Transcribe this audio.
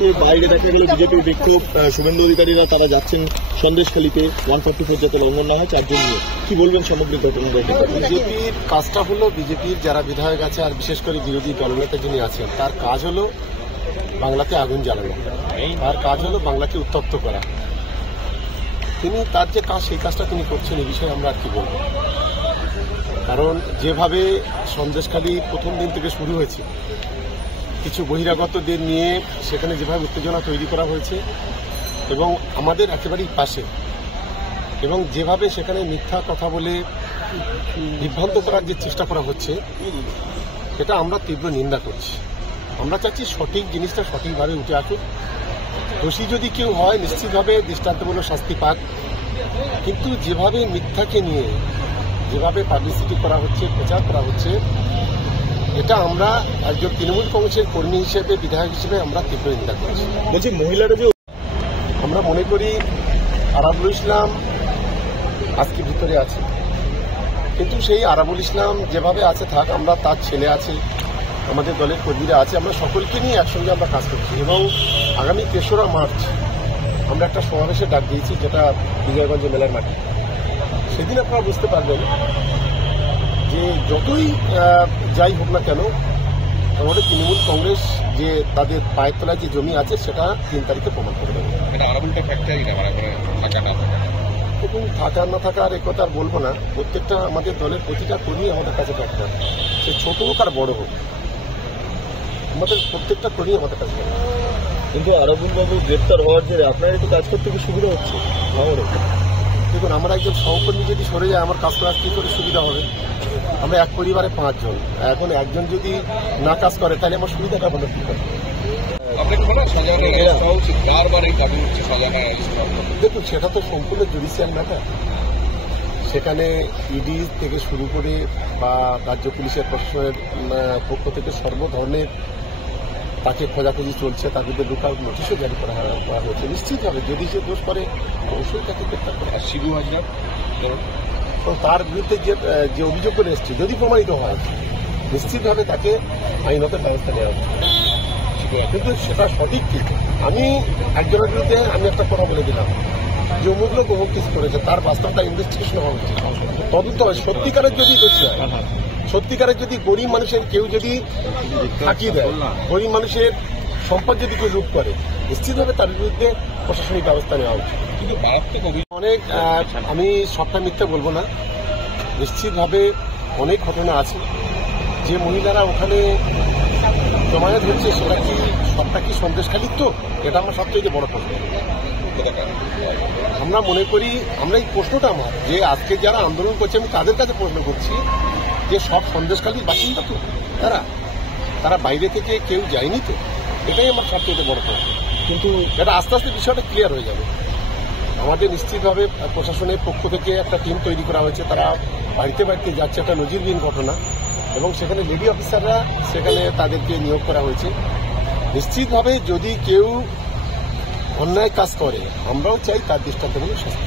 আজকে বাইরে দেখা গেল বিজেপির বিক্ষোভ, শুভেন্দু অধিকারীরা তারা যাচ্ছেন সন্দেশখালীতে 144 যাতে লঙ্ঘন না হয় 4 জন নিয়ে। কি বলবেন সামগ্রিক ঘটনাটা? বিজেপির কাজটা হলো, বিজেপির যারা বিধায়ক আছে আর বিশেষ করে বিরোধী দলনেতা যিনি আছেন তার কাজ হলো বাংলাতে আগুন জ্বালানো, তার কাজ হলো বাংলাকে উত্তপ্ত করা। তিনি তার যে কাজ সেই কাজটা তিনি করছেন, এই বিষয়ে আমরা আর কি বলবো। কারণ যেভাবে সন্দেশখালী প্রথম দিন থেকে শুরু হয়েছে, কিছু বহিরাগতদের নিয়ে সেখানে যেভাবে উত্তেজনা তৈরি করা হয়েছে এবং আমাদের একেবারেই পাশে, এবং যেভাবে সেখানে মিথ্যা কথা বলে বিভ্রান্ত করার যে চেষ্টা করা হচ্ছে, এটা আমরা তীব্র নিন্দা করছি। আমরা চাচ্ছি সঠিক জিনিসটা সঠিকভাবে উঠে আসুক। দোষী যদি কেউ হয় নিশ্চিতভাবে দৃষ্টান্তমূলক শাস্তি পাক, কিন্তু যেভাবে মিথ্যাকে নিয়ে যেভাবে পাবলিসিটি করা হচ্ছে, প্রচার করা হচ্ছে, এটা আমরা একজন তৃণমূল কংগ্রেসের কর্মী হিসেবে, বিধায়ক হিসেবে আমরা তীব্র নিন্দা করছি। বলছি মহিলারা যে আমরা মনে করি আরাবুল ইসলাম আজকে ভিতরে আছে, কিন্তু সেই আরাবুল ইসলাম যেভাবে আছে থাক, আমরা তার ছেলে আছে, আমাদের দলের কর্মীরা আছে, আমরা সকলকে নিয়ে একসঙ্গে আমরা কাজ করছি। এবং আগামী 3রা মার্চ আমরা একটা সমাবেশের ডাক দিয়েছি, যেটা বিজয়গঞ্জ মেলার মাঠে। সেদিন আপনারা বুঝতে পারবেন যে যতই যাই হোক না কেন, আমাদের তৃণমূল কংগ্রেস যে তাদের পায়ের তলায় যে জমি আছে সেটা 3 তারিখে প্রমাণ করে দেবে। এবং থাকা না থাকার এ কথা আর বলবো না। প্রত্যেকটা আমাদের দলের প্রতিটা কর্মী আমাদের কাছে থাকতে হবে, সে ছোট হোক আর বড় হোক, আমাদের প্রত্যেকটা কর্মী আমাদের কাছে থাকবে। কিন্তু আরাবুল বাবু গ্রেপ্তার হওয়ার জন্য আপনার একটু কাজ করতে কি সুবিধা হচ্ছে? দেখুন, আমার একজন সহকর্মী যদি সরে যায়, আমার কাজ করার কি করে সুবিধা হবে? আমরা এক পরিবারে 5 জন, এখন একজন যদি না কাজ করে তাহলে আমার সুবিধাটা হলো কি করে? দেখুন, সেটা তো সম্পূর্ণ জুডিশিয়াল ম্যাটার। সেখানে ইডি থেকে শুরু করে বা রাজ্য পুলিশের প্রশাসনের পক্ষ থেকে সর্ব ধরনের তাকে খোঁজাখুঁজি চলছে, তার বিরুদ্ধে লুকআউট নোটিশও জারি করা হয়েছে। নিশ্চিতভাবে যদি সে দোষ করে অবশ্যই তাকে গ্রেপ্তার করা। আর শিবু হাজরা তো তার বিরুদ্ধে যে অভিযোগ করে এসছে, যদি প্রমাণিত হয় নিশ্চিতভাবে তাকে আইনত ব্যবস্থা নেওয়া হবে। কিন্তু সেটা সঠিক কি? আমি একজনের বিরুদ্ধে আমি একটা কথা বলে দিলাম যে অমুক লোক অমুক কিছু করেছে, তার বাস্তবতা ইনভেস্টিগেশন হওয়া উচিত, তদন্ত হয়। সত্যিকারের যদি দোষী হয়, সত্যিকারের যদি গরিব মানুষের কেউ যদি ফাঁকি দেয়, গরিব মানুষের সম্পদ যদি কেউ লুট করে, নিশ্চিতভাবে তার বিরুদ্ধে প্রশাসনিক ব্যবস্থা নেওয়া উচিত। কিন্তু অনেক, আমি সবটা মিথ্যে বলবো না, নিশ্চিতভাবে অনেক ঘটনা আছে। যে মহিলারা ওখানে জমায়েত হচ্ছে, সেটা কি সবটা কি সন্দেশখালীর? তো এটা আমার সবচেয়ে বড় প্রশ্ন। আমরা মনে করি, আমরা এই প্রশ্নটা আমার যে আজকে যারা আন্দোলন করছে, আমি তাদের কাছে প্রশ্ন করছি যে সব সন্দেশখালীর বাসিন্দা তো তারা বাইরে থেকে কেউ যায়নি তো? এটাই আমার সবচেয়ে বড় প্রশ্ন। কিন্তু এটা আস্তে আস্তে বিষয়টা ক্লিয়ার হয়ে যাবে। আমাদের নিশ্চিতভাবে প্রশাসনের পক্ষ থেকে একটা টিম তৈরি করা হয়েছে, তারা বাড়িতে বাড়িতে যাচ্ছে, একটা নজিরবিহীন ঘটনা, এবং সেখানে লেডি অফিসাররা সেখানে তাদেরকে নিয়োগ করা হয়েছে। নিশ্চিতভাবে যদি কেউ অন্যায় কাজ করে, আমরাও চাই তার দৃষ্টান্তমূলক শাস্তি।